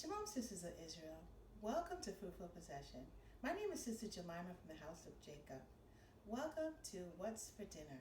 Shalom, sisters of Israel. Welcome to Fruitful Possession. My name is Sister Jemima from the house of Jacob. Welcome to What's for Dinner.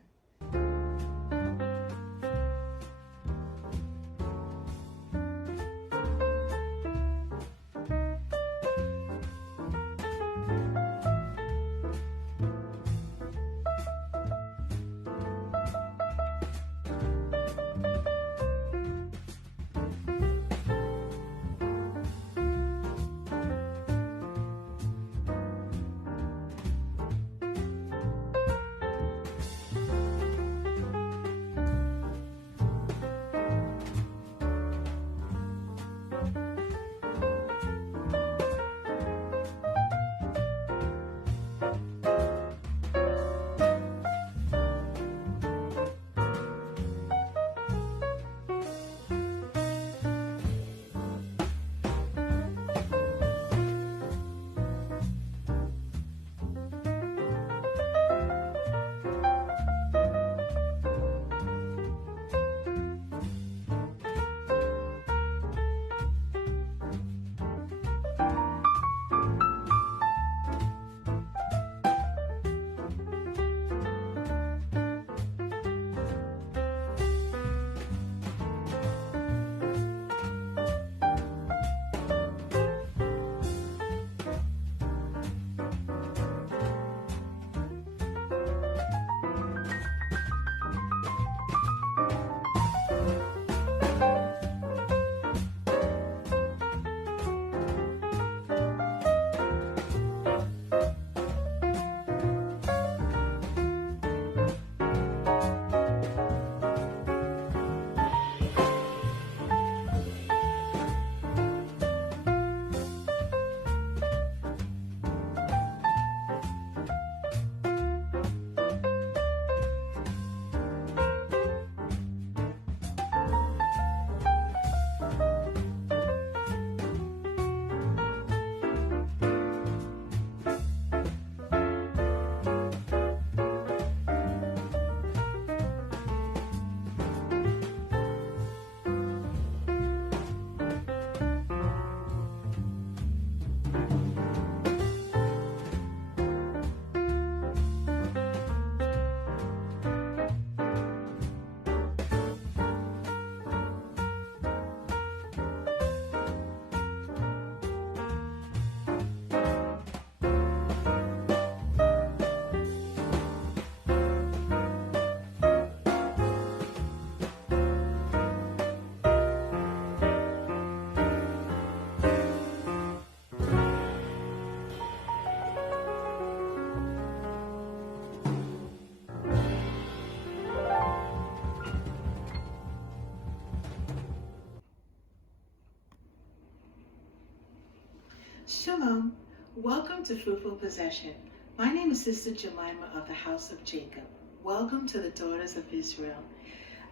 Shalom. Welcome to Fruitful Possession. My name is Sister Jemima of the house of Jacob. Welcome to the Daughters of Israel.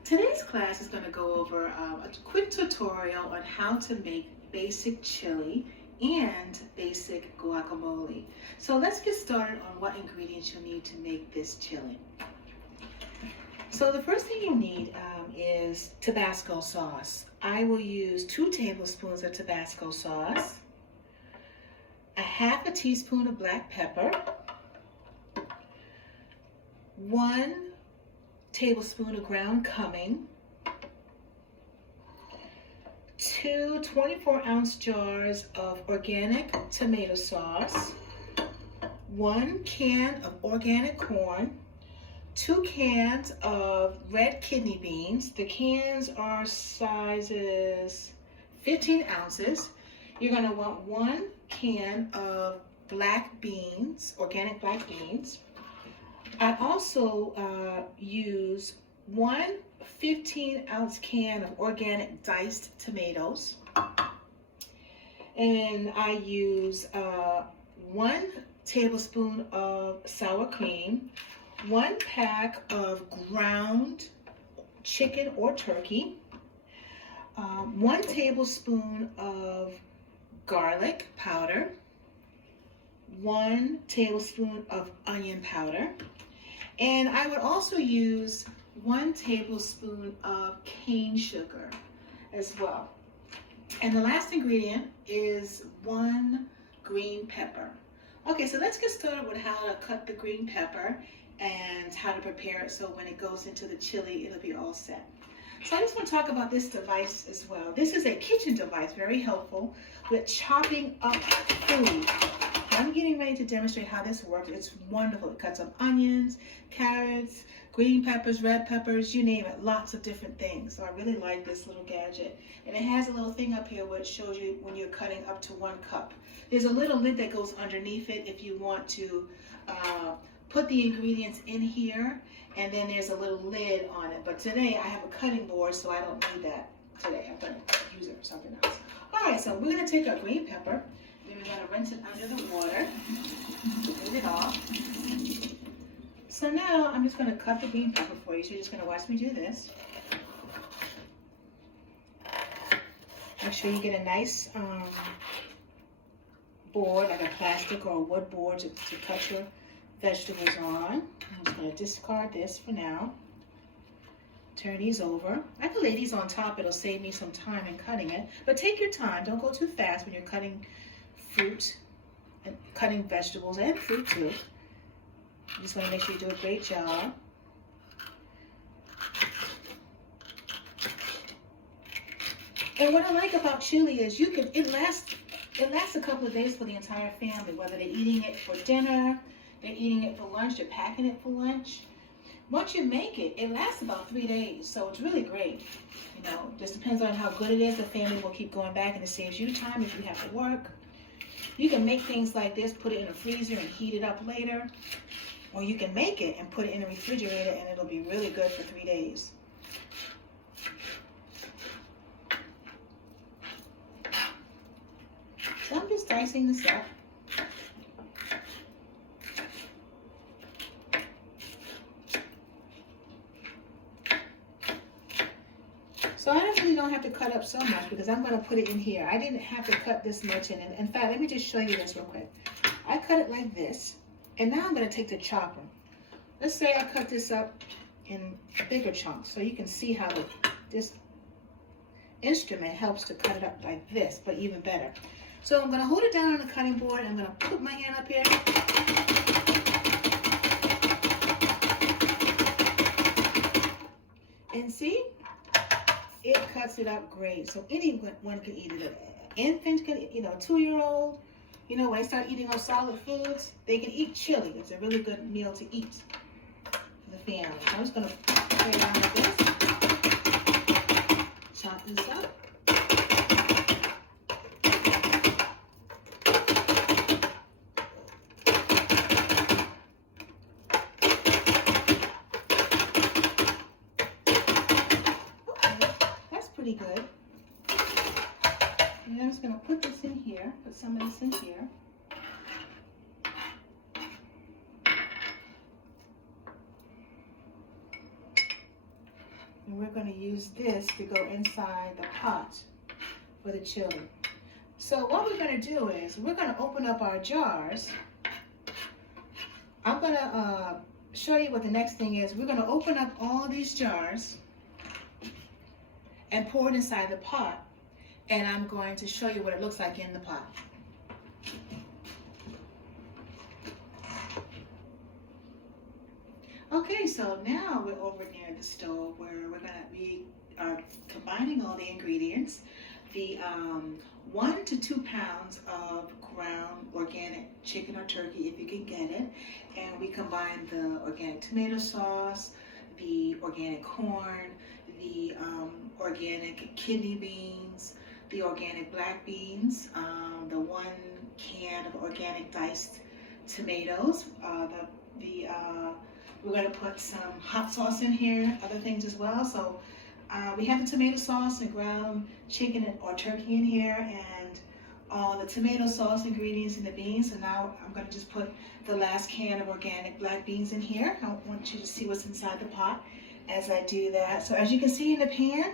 Today's class is going to go over a quick tutorial on how to make basic chili and basic guacamole. So let's get started on what ingredients you need to make this chili. So the first thing you need is Tabasco sauce. I will use 2 tablespoons of Tabasco sauce, a half a teaspoon of black pepper, 1 tablespoon of ground cumin, 2 24-ounce jars of organic tomato sauce, 1 can of organic corn, 2 cans of red kidney beans. The cans are sizes 15 ounces. You're going to want 1 can of black beans, organic black beans. I also use 1 15-ounce can of organic diced tomatoes. And I use 1 tablespoon of sour cream, 1 pack of ground chicken or turkey, 1 tablespoon of garlic powder, 1 tablespoon of onion powder, and I would also use 1 tablespoon of cane sugar as well. And the last ingredient is 1 green pepper. Okay, so let's get started with how to cut the green pepper and how to prepare it so when it goes into the chili, it'll be all set. So I just want to talk about this device as well. This is a kitchen device, very helpful with chopping up food. I'm getting ready to demonstrate how this works. It's wonderful. It cuts up onions, carrots, green peppers, red peppers, you name it, lots of different things. So I really like this little gadget. And it has a little thing up here which shows you when you're cutting up to 1 cup. There's a little lid that goes underneath it if you want to put the ingredients in here, and then there's a little lid on it. But today I have a cutting board, so I don't need that today. I'm going to use it for something else. All right, so we're going to take our green pepper. Then we're going to rinse it under the water, get it off. So now I'm just going to cut the green pepper for you. So you're just going to watch me do this. Make sure you get a nice board, like a plastic or a wood board to cut your vegetables on. I'm just going to discard this for now. Turn these over. I can lay these on top. It'll save me some time in cutting it. But take your time. Don't go too fast when you're cutting fruit and cutting vegetables and fruit too. You just want to make sure you do a great job. And what I like about chili is it lasts a couple of days for the entire family, whether they're eating it for dinner, they're eating it for lunch, they're packing it for lunch. Once you make it, it lasts about 3 days, so it's really great. You know, just depends on how good it is. The family will keep going back, and it saves you time if you have to work. You can make things like this, put it in a freezer and heat it up later. Or you can make it and put it in the refrigerator, and it'll be really good for 3 days. So I'm just dicing this up. So I really don't have to cut up so much because I'm going to put it in here. I didn't have to cut this much in. In fact, let me just show you this real quick. I cut it like this, and now I'm going to take the chopper. Let's say I cut this up in bigger chunks so you can see how this instrument helps to cut it up like this, but even better. So I'm going to hold it down on the cutting board, and I'm going to put my hand up here. And see? It cuts it up great. So anyone can eat it. An infant can, a 2-year-old, when they start eating those solid foods, they can eat chili. It's a really good meal to eat for the family. So I'm just going to play around with this. Chop this up. Pretty good. And I'm just going to put this in here, put some of this in here. And we're going to use this to go inside the pot for the chili. So what we're going to do is we're going to open up our jars. I'm going to show you what the next thing is. We're going to open up all these jars and pour it inside the pot, and I'm going to show you what it looks like in the pot. Okay, so now we're over near the stove where we are combining all the ingredients. The 1 to 2 pounds of ground organic chicken or turkey, if you can get it, and we combine the organic tomato sauce, the organic corn, the organic kidney beans, the organic black beans, the 1 can of organic diced tomatoes. We're going to put some hot sauce in here, other things as well. So we have the tomato sauce and ground chicken or turkey in here, and all the tomato sauce ingredients and the beans. So now I'm going to just put the last can of organic black beans in here. I want you to see what's inside the pot as I do that. So as you can see in the pan,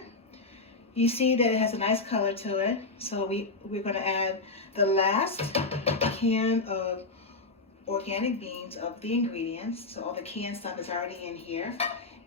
you see that it has a nice color to it. So we're going to add the last can of organic beans of the ingredients. So all the canned stuff is already in here.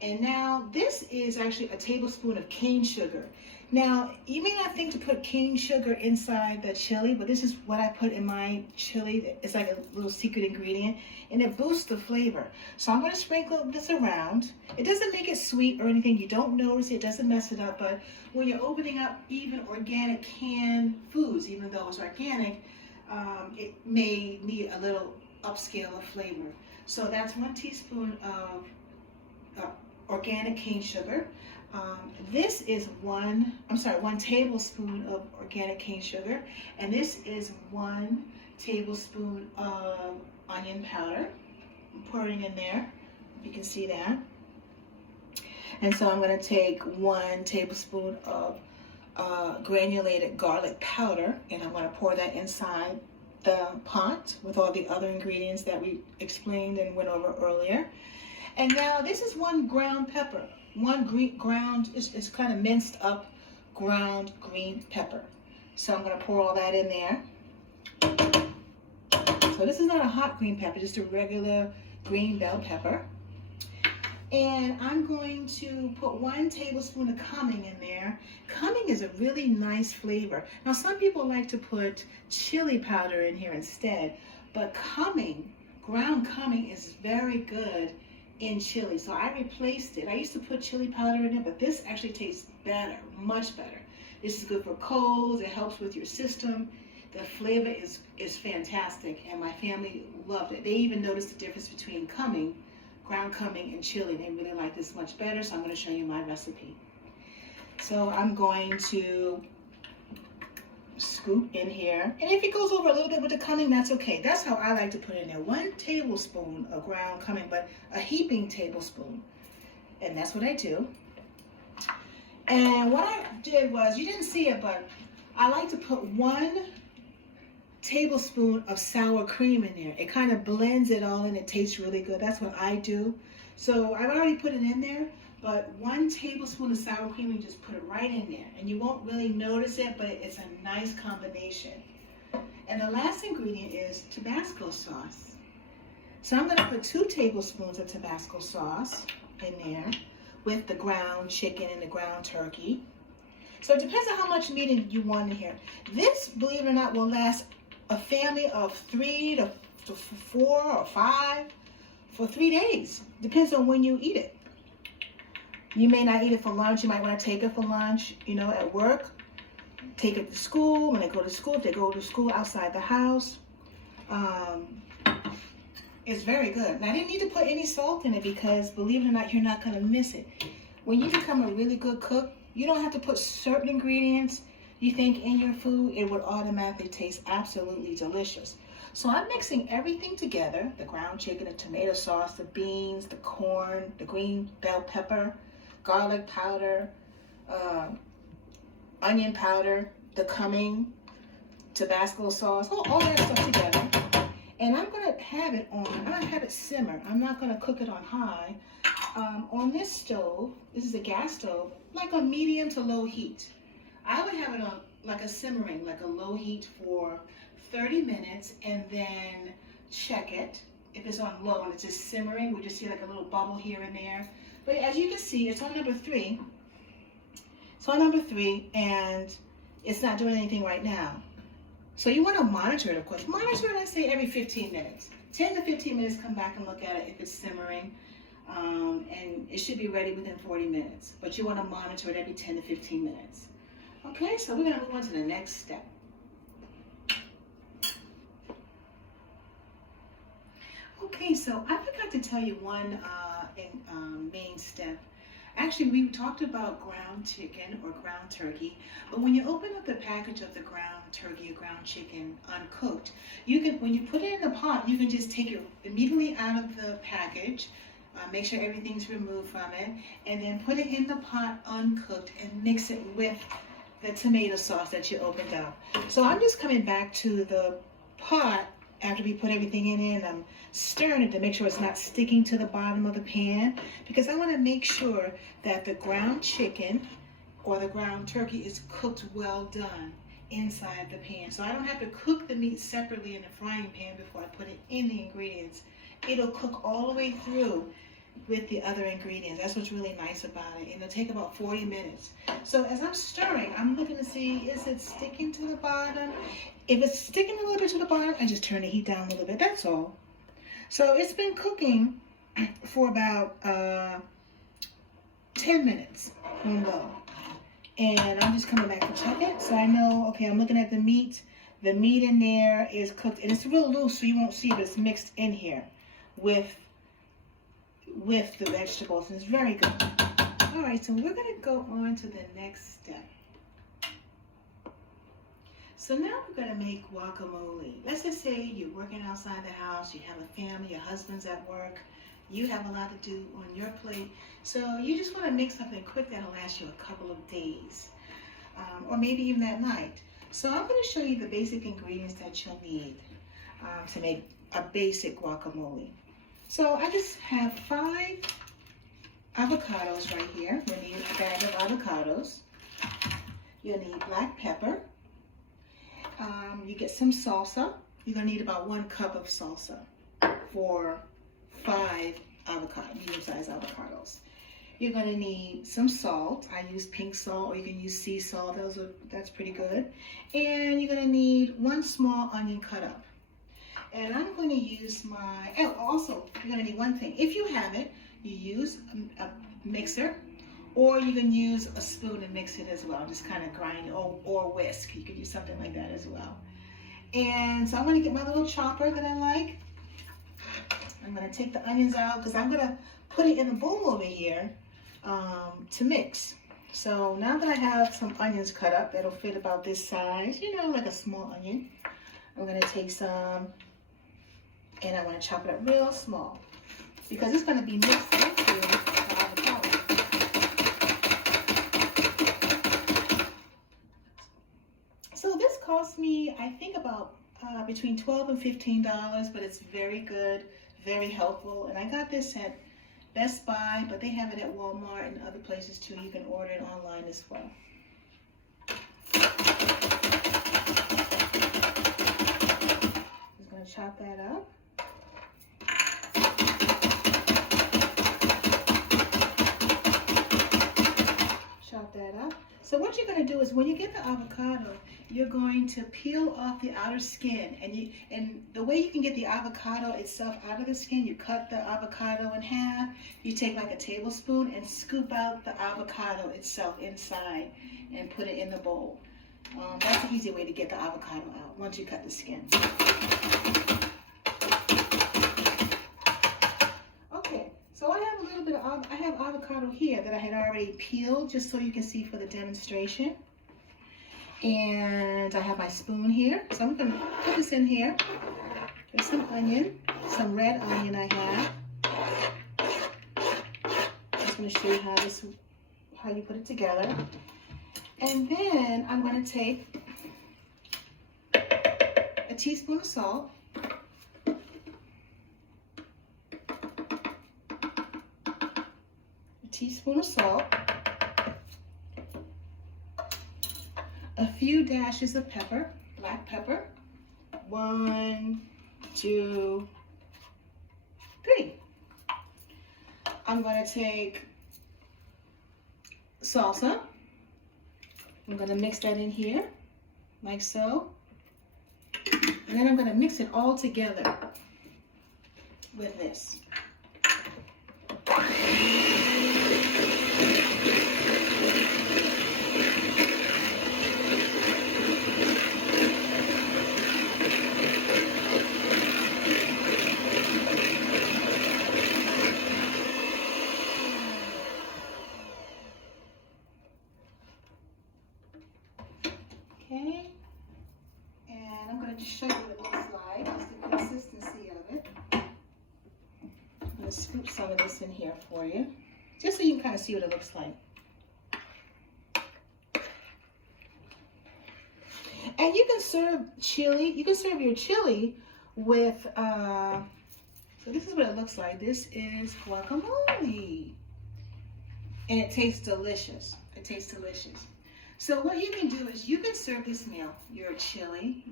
And now this is actually a tablespoon of cane sugar. Now, you may not think to put cane sugar inside the chili, but this is what I put in my chili. It's like a little secret ingredient, and it boosts the flavor. So I'm going to sprinkle this around. It doesn't make it sweet or anything. You don't notice it. It doesn't mess it up. But when you're opening up even organic canned foods, even though it's organic, it may need a little upscale of flavor. So that's 1 teaspoon of organic cane sugar. This is 1 tablespoon of organic cane sugar, and this is 1 tablespoon of onion powder. I'm pouring in there, you can see that. And so I'm going to take 1 tablespoon of granulated garlic powder, and I'm going to pour that inside the pot with all the other ingredients that we explained and went over earlier. And now this is 1 ground pepper, 1 ground, it's kind of minced up ground green pepper. So I'm going to pour all that in there. So this is not a hot green pepper, just a regular green bell pepper. And I'm going to put 1 tablespoon of cumin in there. Cumin is a really nice flavor. Now some people like to put chili powder in here instead, but cumin, ground cumin, is very good in chili. So I replaced it. I used to put chili powder in it, but this actually tastes better, much better. This is good for colds. It helps with your system. The flavor is fantastic, and my family loved it. They even noticed the difference between cumin, ground cumin, and chili. They really like this much better, so I'm going to show you my recipe. So I'm going to scoop in here, and if it goes over a little bit with the cumin, that's okay. That's how I like to put it in there. 1 tablespoon of ground cumin, but a heaping tablespoon, and that's what I do. And what I did was, you didn't see it, but I like to put 1 tablespoon of sour cream in there. It kind of blends it all and it tastes really good. That's what I do. So I've already put it in there, but 1 tablespoon of sour cream, you just put it right in there, and you won't really notice it, but it's a nice combination. And the last ingredient is Tabasco sauce. So I'm going to put 2 tablespoons of Tabasco sauce in there with the ground chicken and the ground turkey. So it depends on how much meat you want in here. This, believe it or not, will last a family of 3 to 4 or 5 for 3 days. Depends on when you eat it. You may not eat it for lunch. You might want to take it for lunch, at work. Take it to school. When they go to school, if they go to school outside the house. It's very good. Now, I didn't need to put any salt in it because, believe it or not, you're not going to miss it. When you become a really good cook, you don't have to put certain ingredients you think in your food. It would automatically taste absolutely delicious. So I'm mixing everything together, the ground chicken, the tomato sauce, the beans, the corn, the green bell pepper, garlic powder, onion powder, the cumin, Tabasco sauce, all that stuff together. And I'm going to have it on, I'm going to have it simmer. I'm not going to cook it on high. On this stove, this is a gas stove, like on medium to low heat. I would have it on like a simmering, like a low heat for 30 minutes, and then check it. If it's on low and it's just simmering, we just see like a little bubble here and there. But as you can see, it's on number 3. It's on number 3, and it's not doing anything right now. So you want to monitor it, of course. Monitor it, I say, every 15 minutes. 10 to 15 minutes, come back and look at it if it's simmering. And it should be ready within 40 minutes. But you want to monitor it every 10 to 15 minutes. Okay, so we're going to move on to the next step. Okay, so I forgot to tell you one main step. Actually, we talked about ground chicken or ground turkey, but when you open up the package of the ground turkey or ground chicken uncooked, you can, when you put it in the pot, you can just take it immediately out of the package, make sure everything's removed from it, and then put it in the pot uncooked and mix it with the tomato sauce that you opened up. So I'm just coming back to the pot after we put everything in it, and I'm stirring it to make sure it's not sticking to the bottom of the pan, because I want to make sure that the ground chicken or the ground turkey is cooked well done inside the pan. So I don't have to cook the meat separately in the frying pan before I put it in the ingredients. It'll cook all the way through with the other ingredients. That's what's really nice about it. And it'll take about 40 minutes. So as I'm stirring, I'm looking to see, is it sticking to the bottom? If it's sticking a little bit to the bottom, I just turn the heat down a little bit, that's all. So it's been cooking for about 10 minutes on low. And I'm just coming back to check it. So I know, okay, I'm looking at the meat. The meat in there is cooked, and it's real loose, so you won't see, but it's mixed in here with the vegetables, and it's very good. All right, so we're gonna go on to the next step. So now we're gonna make guacamole. Let's just say you're working outside the house, you have a family, your husband's at work, you have a lot to do on your plate, so you just wanna make something quick that'll last you a couple of days, or maybe even that night. So I'm gonna show you the basic ingredients that you'll need to make a basic guacamole. So I just have 5 avocados right here. You'll need a bag of avocados. You'll need black pepper. You get some salsa. You're gonna need about 1 cup of salsa for 5 medium-sized avocados. You're gonna need some salt. I use pink salt, or you can use sea salt. That's pretty good. And you're gonna need 1 small onion cut up. And I'm going to use also, you're going to need one thing. If you have it, you use a mixer, or you can use a spoon and mix it as well. Just kind of grind, or whisk. You could use something like that as well. And so I'm going to get my little chopper that I like. I'm going to take the onions out because I'm going to put it in the bowl over here to mix. So now that I have some onions cut up that'll fit about this size, you know, like a small onion, I'm going to take some, and I want to chop it up real small because it's going to be mixed into the avocado. So this cost me, I think, about between $12 and $15, but it's very good, very helpful. And I got this at Best Buy, but they have it at Walmart and other places too. You can order it online as well. Just going to chop that up. Chop that up. So what you're going to do is when you get the avocado, you're going to peel off the outer skin, and the way you can get the avocado itself out of the skin, you cut the avocado in half, you take like a tablespoon and scoop out the avocado itself inside and put it in the bowl. That's an easy way to get the avocado out once you cut the skin. Okay, so I have a little bit of avocado here that I had already peeled just so you can see for the demonstration. And I have my spoon here, so I'm going to put this in here. There's some onion, some red onion I have. I'm just going to show you how you put it together. And then I'm going to take a teaspoon of salt, a teaspoon of salt, a few dashes of pepper, black pepper, 1, 2, 3. I'm going to take salsa. I'm going to mix that in here, like so. And then I'm going to mix it all together with this. Okay, and I'm going to just show you what it looks like, just the consistency of it. I'm going to scoop some of this in here for you, just so you can kind of see what it looks like. And you can serve chili, you can serve your chili with, so this is what it looks like. This is guacamole. And it tastes delicious. It tastes delicious. So what you can do is you can serve this meal, your chili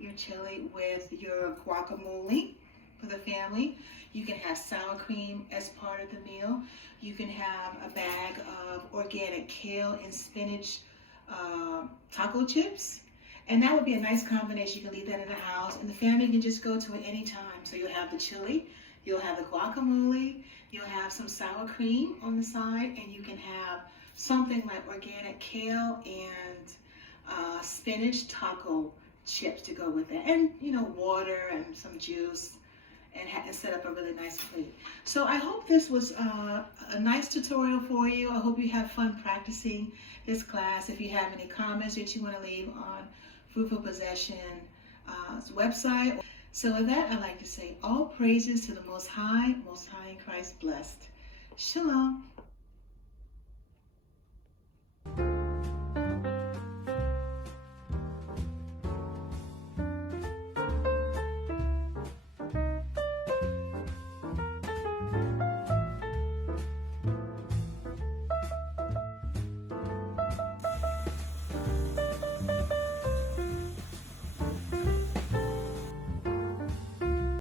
with your guacamole, for the family. You can have sour cream as part of the meal. You can have a bag of organic kale and spinach taco chips. And that would be a nice combination. You can leave that in the house, and the family can just go to it anytime. So you'll have the chili, you'll have the guacamole, you'll have some sour cream on the side, and you can have something like organic kale and spinach taco chips to go with it, and water and some juice, and set up a really nice plate. So I hope this was a nice tutorial for you. I hope you have fun practicing this class. If you have any comments that you want to leave on Fruitful Possession website. So with that, I'd like to say all praises to the Most High in Christ blessed. Shalom.